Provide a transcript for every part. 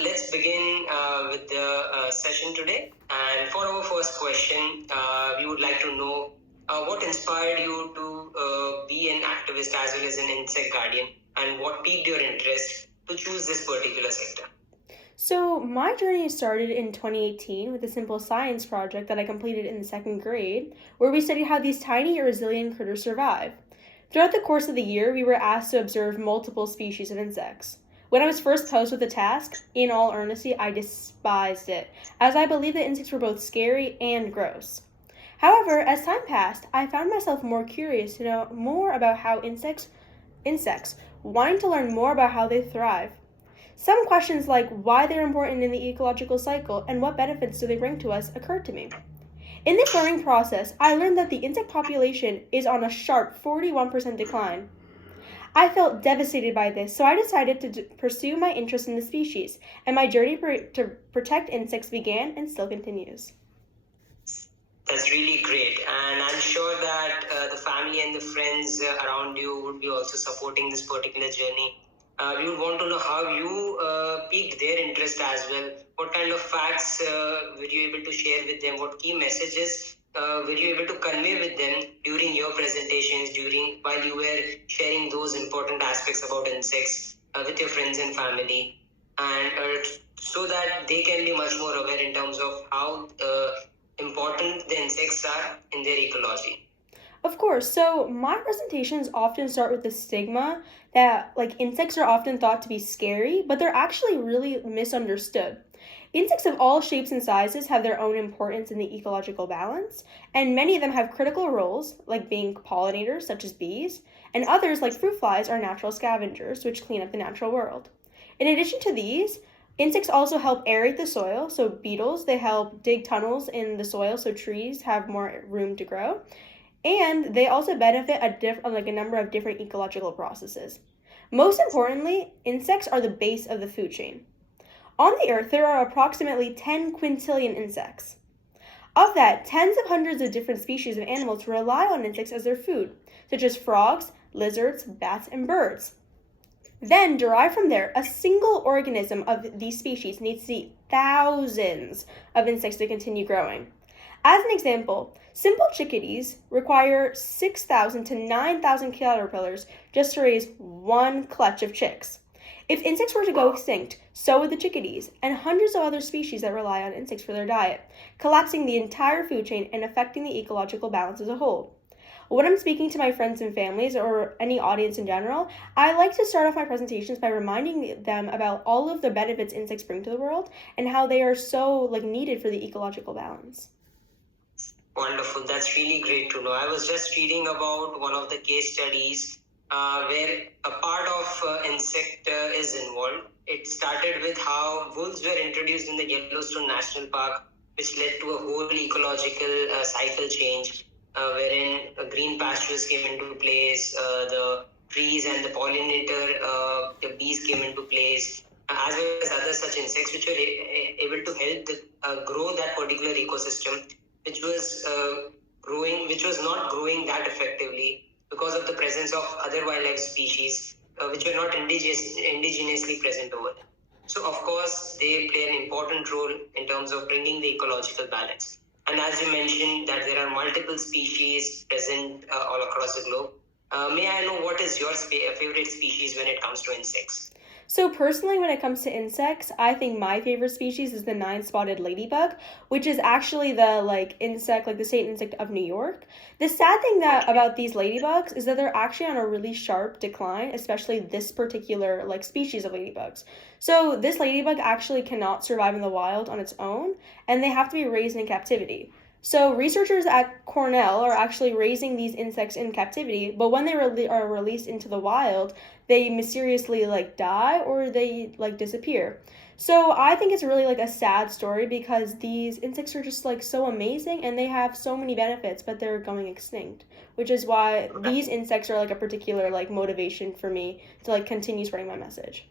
let's begin with the session today. And for our first question, we would like to know what inspired you to be an activist as well as an insect guardian, and what piqued your interest to choose this particular sector. So, my journey started in 2018 with a simple science project that I completed in the second grade, where we studied how these tiny yet resilient critters survive. Throughout the course of the year, we were asked to observe multiple species of insects. When I was first posed with the task, in all earnesty, I despised it, as I believed that insects were both scary and gross. However, as time passed, I found myself more curious to know more about how insects, wanting to learn more about how they thrive. Some questions like why they're important in the ecological cycle and what benefits do they bring to us occurred to me. In this learning process, I learned that the insect population is on a sharp 41% decline. I felt devastated by this, so I decided to pursue my interest in the species, and my journey to protect insects began and still continues. That's really great, and I'm sure that the family and the friends around you would be also supporting this particular journey. We would want to know how you piqued their interest as well. What kind of facts were you able to share with them? What key messages were you able to convey with them during your presentations, while you were sharing those important aspects about insects with your friends and family, and so that they can be much more aware in terms of how important the insects are in their ecology. Of course, so my presentations often start with the stigma that insects are often thought to be scary, but they're actually really misunderstood. Insects of all shapes and sizes have their own importance in the ecological balance, and many of them have critical roles, like being pollinators, such as bees, and others, like fruit flies, are natural scavengers, which clean up the natural world. In addition to these, insects also help aerate the soil, so beetles, they help dig tunnels in the soil so trees have more room to grow. And they also benefit a number of different ecological processes. Most importantly, insects are the base of the food chain. On the earth, there are approximately 10 quintillion insects. Of that, tens of hundreds of different species of animals rely on insects as their food, such as frogs, lizards, bats, and birds. Then, derived from there, a single organism of these species needs to eat thousands of insects to continue growing. As an example, simple chickadees require 6,000 to 9,000 caterpillars just to raise one clutch of chicks. If insects were to go extinct, so would the chickadees and hundreds of other species that rely on insects for their diet, collapsing the entire food chain and affecting the ecological balance as a whole. When I'm speaking to my friends and families or any audience in general, I like to start off my presentations by reminding them about all of the benefits insects bring to the world and how they are so needed for the ecological balance. Wonderful. That's really great to know. I was just reading about one of the case studies where a part of insect is involved. It started with how wolves were introduced in the Yellowstone National Park, which led to a whole ecological cycle change, wherein green pastures came into place, the trees and the pollinator, the bees came into place, as well as other such insects which were able to help grow that particular ecosystem, which was not growing that effectively because of the presence of other wildlife species which were not indigenously present over there. So, of course, they play an important role in terms of bringing the ecological balance. And as you mentioned, that there are multiple species present all across the globe. May I know what is your favorite species when it comes to insects? So personally, when it comes to insects, I think my favorite species is the nine-spotted ladybug, which is actually the insect, the state insect of New York. The sad thing about these ladybugs is that they're actually on a really sharp decline, especially this particular species of ladybugs. So this ladybug actually cannot survive in the wild on its own, and they have to be raised in captivity. So researchers at Cornell are actually raising these insects in captivity, but when they are released into the wild, they mysteriously die or they disappear. So I think it's really a sad story because these insects are just so amazing and they have so many benefits, but they're going extinct, which is why these insects are a particular motivation for me to continue spreading my message.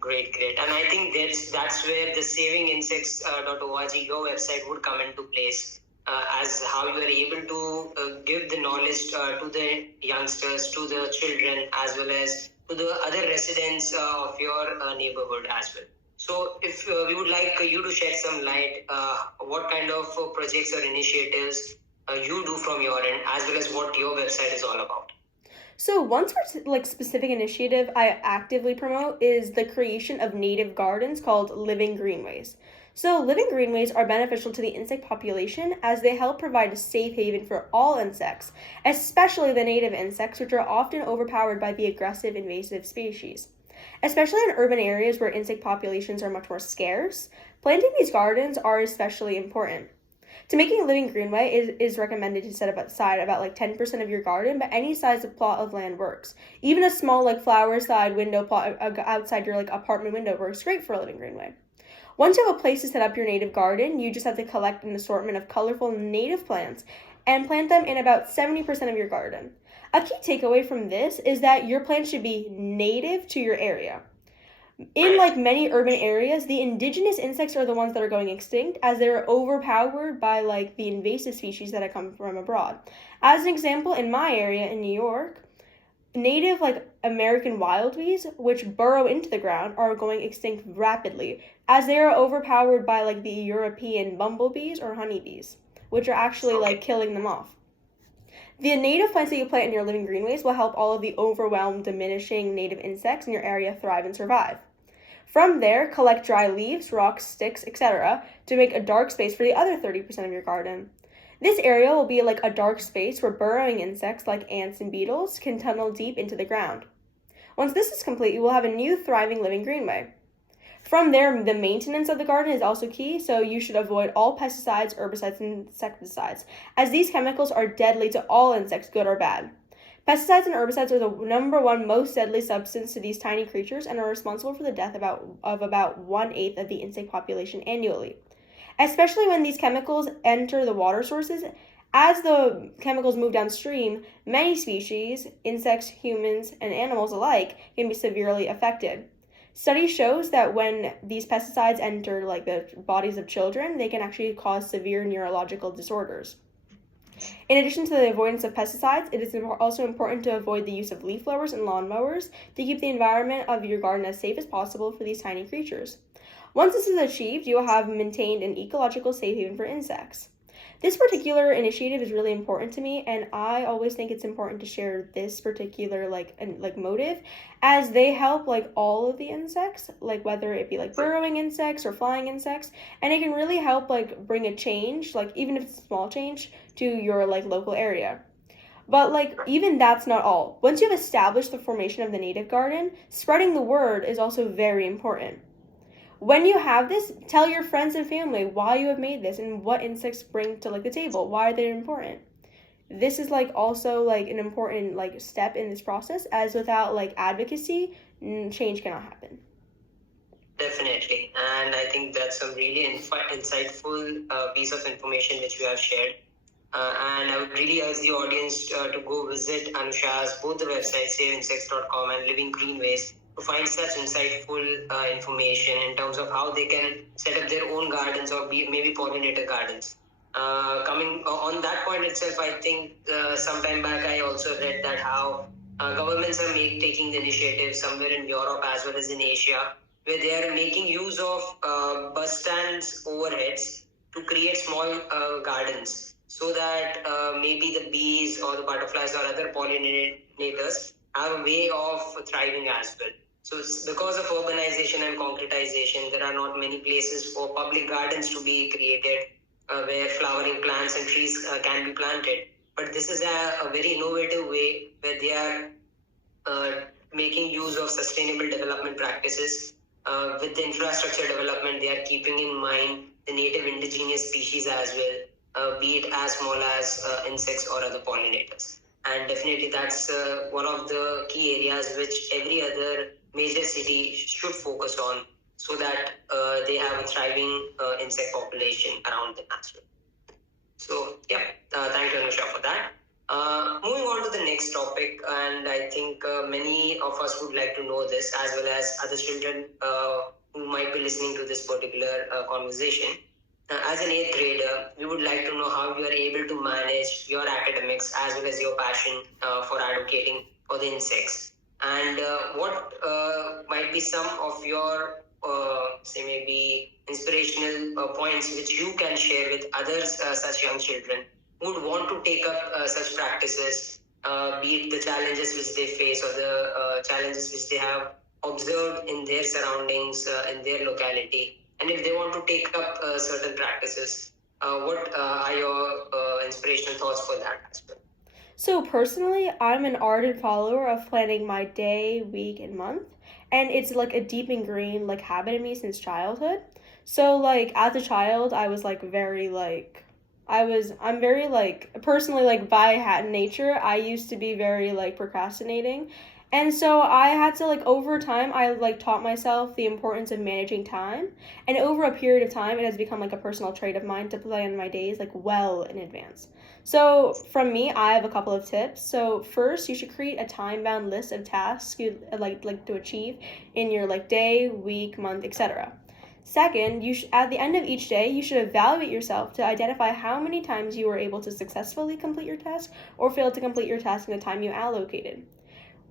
Great. And I think that's where the savinginsects.org, your website, would come into place, as how you are able to give the knowledge to the youngsters, to the children, as well as to the other residents of your neighborhood as well. So if we would like you to shed some light, what kind of projects or initiatives you do from your end, as well as what your website is all about. So one specific initiative I actively promote is the creation of native gardens called living greenways. So living greenways are beneficial to the insect population as they help provide a safe haven for all insects, especially the native insects, which are often overpowered by the aggressive invasive species. Especially in urban areas where insect populations are much more scarce, planting these gardens are especially important. To making a living greenway is recommended to set aside about like 10% of your garden, but any size of plot of land works. Even a small like flower side window plot outside your like apartment window works great for a living greenway. Once you have a place to set up your native garden, you just have to collect an assortment of colorful native plants and plant them in about 70% of your garden. A key takeaway from this is that your plants should be native to your area. In like many urban areas, the indigenous insects are the ones that are going extinct as they're overpowered by like the invasive species that have come from abroad. As an example, in my area in New York, native like American wild bees, which burrow into the ground, are going extinct rapidly as they are overpowered by like the European bumblebees or honeybees, which are actually like killing them off. The native plants that you plant in your living greenways will help all of the overwhelmed, diminishing native insects in your area thrive and survive. From there, collect dry leaves, rocks, sticks, etc. to make a dark space for the other 30% of your garden. This area will be like a dark space where burrowing insects like ants and beetles can tunnel deep into the ground. Once this is complete, you will have a new thriving living greenway. From there, the maintenance of the garden is also key, so you should avoid all pesticides, herbicides, and insecticides, as these chemicals are deadly to all insects, good or bad. Pesticides and herbicides are the number one most deadly substance to these tiny creatures and are responsible for the death of about 1/8 of the insect population annually. Especially when these chemicals enter the water sources, as the chemicals move downstream, many species, insects, humans, and animals alike, can be severely affected. Study shows that when these pesticides enter like the bodies of children, they can actually cause severe neurological disorders. In addition to the avoidance of pesticides, it is also important to avoid the use of leaf blowers and lawn mowers to keep the environment of your garden as safe as possible for these tiny creatures. Once this is achieved, you will have maintained an ecological safe haven for insects. This particular initiative is really important to me, and I always think it's important to share this particular motive, as they help like all of the insects, like whether it be like burrowing insects or flying insects, and it can really help like bring a change, like even if it's a small change, to your like local area. But like even that's not all. Once you've established the formation of the native garden, spreading the word is also very important. When you have this, tell your friends and family why you have made this and what insects bring to like the table, why they're important. This is like also like an important like step in this process, as without like advocacy, change cannot happen. Definitely, and I think that's some really insightful piece of information which you have shared. And I would really urge the audience to go visit Anusha's both the websites, saveinsects.com and Living Greenways, to find such insightful information in terms of how they can set up their own gardens or maybe pollinator gardens. Coming on that point itself, I think some time back I also read that how governments are taking the initiative somewhere in Europe as well as in Asia, where they are making use of bus stands overheads to create small gardens, so that maybe the bees or the butterflies or other pollinators have a way of thriving as well. So because of urbanization and concretization, there are not many places for public gardens to be created where flowering plants and trees can be planted. But this is a very innovative way where they are making use of sustainable development practices. With the infrastructure development, they are keeping in mind the native indigenous species as well, be it as small as insects or other pollinators. And definitely that's one of the key areas which every other major city should focus on, so that they have a thriving insect population around them as well. So, yeah, thank you, Anusha, for that. Moving on to the next topic, and I think many of us would like to know this, as well as other children who might be listening to this particular conversation. As an eighth grader, we would like to know how you are able to manage your academics as well as your passion for advocating for the insects, and what might be some of your maybe inspirational points which you can share with others, such young children who would want to take up such practices, be it the challenges which they face or the challenges which they have observed in their surroundings, in their locality, and if they want to take up certain practices, what are your inspirational thoughts for that as well? So personally, I'm an ardent follower of planning my day, week, and month, and it's like a deep ingrained like habit in me since childhood. So like as a child, I was like very like I'm very like personally like by nature, I used to be very like procrastinating. And so I had to like over time I like taught myself the importance of managing time. And over a period of time it has become like a personal trait of mine to plan my days like well in advance. So from me, I have a couple of tips. So first, you should create a time-bound list of tasks you like to achieve in your like day, week, month, etc. Second, at the end of each day, you should evaluate yourself to identify how many times you were able to successfully complete your task or fail to complete your task in the time you allocated.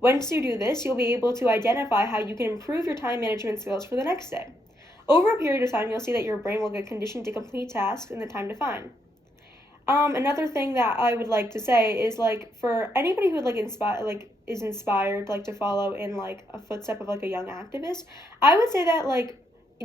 Once you do this, you'll be able to identify how you can improve your time management skills for the next day. Over a period of time, you'll see that your brain will get conditioned to complete tasks in the time defined. Another thing that I would like to say is like for anybody who would is inspired like to follow in like a footstep of like a young activist, I would say that like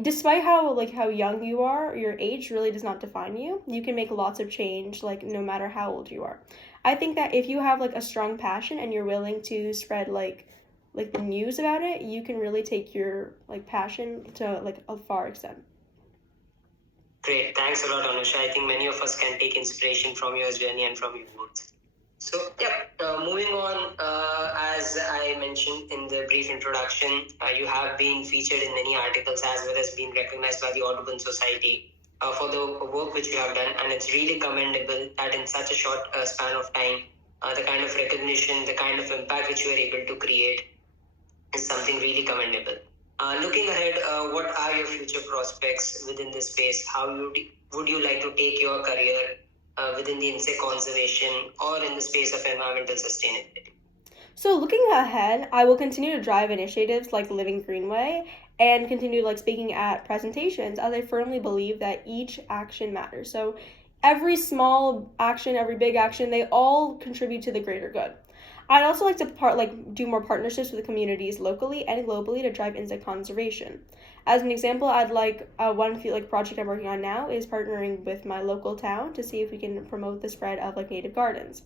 despite how young you are, your age really does not define you. You can make lots of change like no matter how old you are. I think that if you have like a strong passion and you're willing to spread like the news about it, you can really take your like passion to like a far extent. Great. Thanks a lot, Anusha. I think many of us can take inspiration from your journey and from your words. So, moving on, as I mentioned in the brief introduction, you have been featured in many articles as well as being recognized by the Audubon Society for the work which you have done. And it's really commendable that in such a short span of time, the kind of recognition, the kind of impact which you are able to create is something really commendable. Looking ahead, what are your future prospects within this space? How would you like to take your career within the insect conservation or in the space of environmental sustainability? So looking ahead, I will continue to drive initiatives like Living Greenway and continue like speaking at presentations as I firmly believe that each action matters. So every small action, every big action, they all contribute to the greater good. I'd also like to do more partnerships with communities locally and globally to drive insect conservation. As an example, I'd like one project I'm working on now is partnering with my local town to see if we can promote the spread of like native gardens.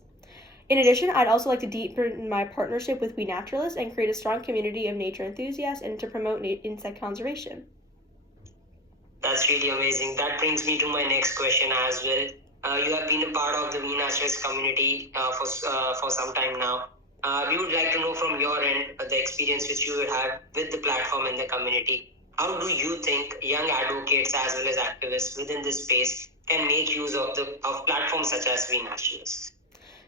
In addition, I'd also like to deepen my partnership with WeNaturalists and create a strong community of nature enthusiasts and to promote insect conservation. That's really amazing. That brings me to my next question as well. You have been a part of the WeNaturalists community for some time now. We would like to know from your end the experience which you have with the platform and the community. How do you think young advocates as well as activists within this space can make use of platforms such as WeNaturalists?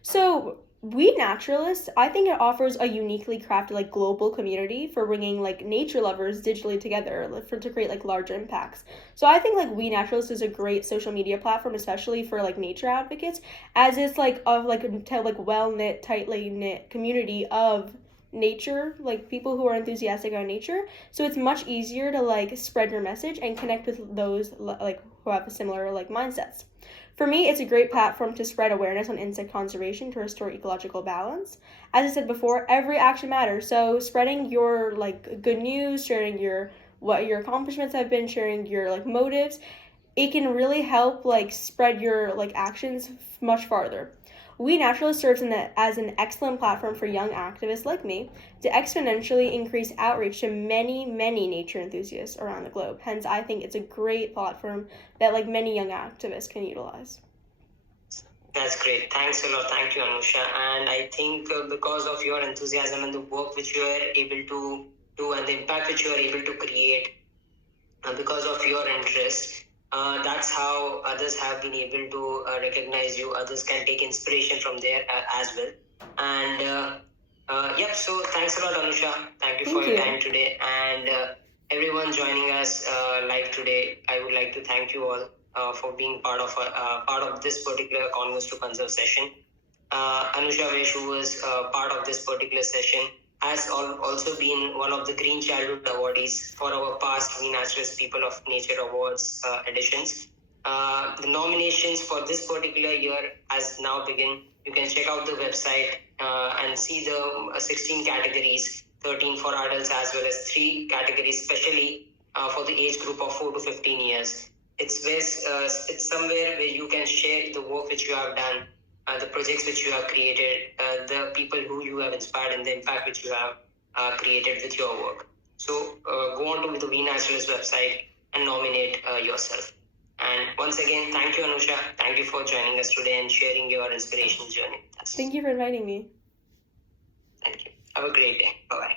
So WeNaturalists, I think it offers a uniquely crafted like global community for bringing like nature lovers digitally together to create like larger impacts. So I think like WeNaturalists is a great social media platform, especially for like nature advocates, as it's like of like well knit, tightly knit community of nature, like people who are enthusiastic about nature. So it's much easier to like spread your message and connect with those like who have similar like mindsets. For me, it's a great platform to spread awareness on insect conservation to restore ecological balance. As I said before, every action matters. So spreading your like good news, sharing what your accomplishments have been, sharing your like motives, it can really help like spread your like actions much farther. WeNaturalists serves as an excellent platform for young activists like me to exponentially increase outreach to many, many nature enthusiasts around the globe. Hence, I think it's a great platform that like many young activists can utilize. That's great. Thanks a lot. Thank you, Anusha. And I think because of your enthusiasm and the work which you are able to do and the impact which you are able to create, because of your interest, that's how others have been able to recognize you. Others can take inspiration from there as well. And so thanks a lot, Anusha. Thank you for your time today. And everyone joining us live today, I would like to thank you all for being part of this particular ConVerse to ConServe session. Anusha Vesh, who was part of this particular session, has also been one of the Green Childhood awardees for our past WeNaturalists People of Nature Awards editions. The nominations for this particular year has now begun. You can check out the website and see the 16 categories, 13 for adults as well as 3 categories, especially for the age group of 4 to 15 years. It's somewhere where you can share the work which you have done, the projects which you have created, the people who you have inspired, and the impact which you have created with your work. So go on to the WeNaturalists website and nominate yourself. And once again, thank you, Anusha. Thank you for joining us today and sharing your inspirational journey with us. Thank you for inviting me. Thank you. Have a great day. Bye-bye.